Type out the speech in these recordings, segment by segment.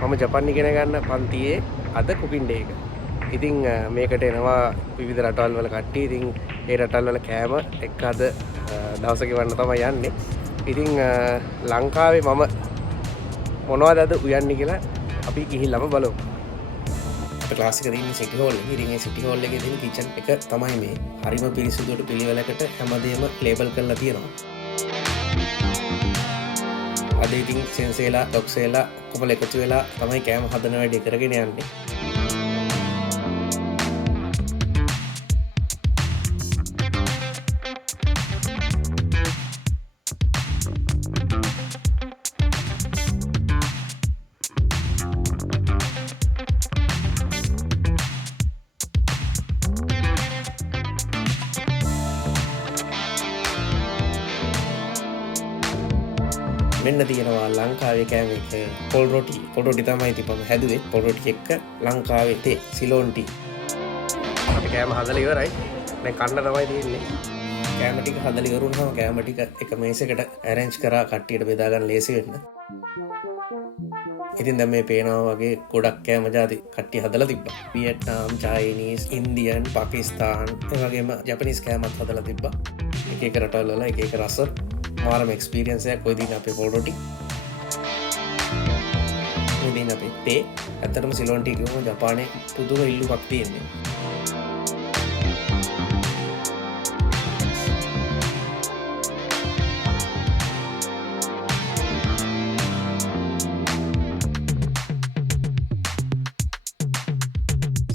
මම ජපාන් ඉගෙන ගන්න පන්තියේ අද කුකින් ඩේ එක. ඉතින් මේකට එනවා විවිධ රටවල් වල කට්ටිය. ඉතින් ඒ රටවල් වල කෑම එක්ක අද දවස ගෙවන්න තමයි යන්නේ. ඉතින් ලංකාවේ මම මොනවද අද උයන්නේ කියලා අපි ගිහිල්ලාම බලමු. ක්ලාස් එක තියෙන සිටි හෝල් එකේ. ඉතින් ඒ සිටි හෝල් එකේ තියෙන කිචන් එක තමයි මේ. හරිම පිරිසිදුවට පිළිවෙලකට හැමදේම ලේබල් කරලා තියෙනවා. අද ඉතින් සෙන්සේලා ඩොක්සේලා ඔක්කොම එකතු වෙලා තමයි කෑම හදන වැඩේ කරගෙන යන්නේ. මෙන්න තියෙනවා ලංකාවේ කෑම එක පොල් රොටි තමයි තිබම හැදුවේ. පොල් රොටි එක්ක ලංකාවේ තේ සිලෝන් ටී. අපි කෑම හදලා ඉවරයි. දැන් කන්න තමයි තියෙන්නේ. කෑම ටික හදලා ඉවරුනහම කෑම ටික එක මේසෙකට ඇරේන්ජ් කරා කට්ටියට බෙදා ගන්න ලේසි වෙන්න. ඉතින් දැන් මේ පේනවා වගේ ගොඩක් කෑම ಜಾති කට්ටිය හදලා තිබ්බා. වියට්නාම්, චයිනීස්, ඉන්දියන්, පාකිස්තාන්, ඒ වගේම ජපනීස් කෑමත් හදලා තිබ්බා. එක එක රටවල් වල එක එක රස මාරම එක්ස්පීරියන්ස් එකක්. ඔය දින අපේ පොල් රොටි, මේ දින අපේ තේ. ඇත්තටම සිලෝන් ටී කියවම ජපානයේ පුදුම ඉල්ලුමක් තියෙනවා.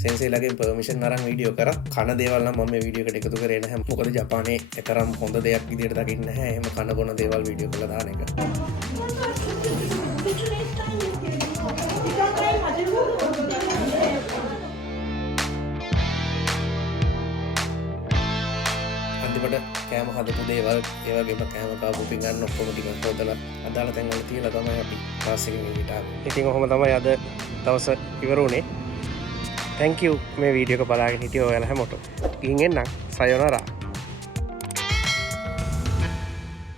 සෙන්සේලාගෙන් පර්මිෂන් අරන් වීඩියෝ කරා. කන දේවල් නම් මම මේ වීඩියෝ එකට එකතු කරේ නැහැ. මොකද ජපානයේ තරම් හොඳ දෙයක් විදියට දකින්න නැහැ. එහෙම කන බොන දේවල් වීඩියෝ කරලා දාන එක. අන්තිමට කෑම හදපු දේවල් ඒ වගේම කෑම කාපු පිඟාන ඔක්කොම ටිකක් හොදලා අදාළ තැන්වල තියලා තමයි අපි ක්ලාස් එකෙන් එළියට ආවේ. ඉතින් ඔහොම තමයි අද දවස ඉවර වුණේ. Thank you මේ වීඩියෝ එක බලාගෙන හිටිය ඔයාලා හැමෝටම. ගිහින් එන්නම්. සයෝනාරා.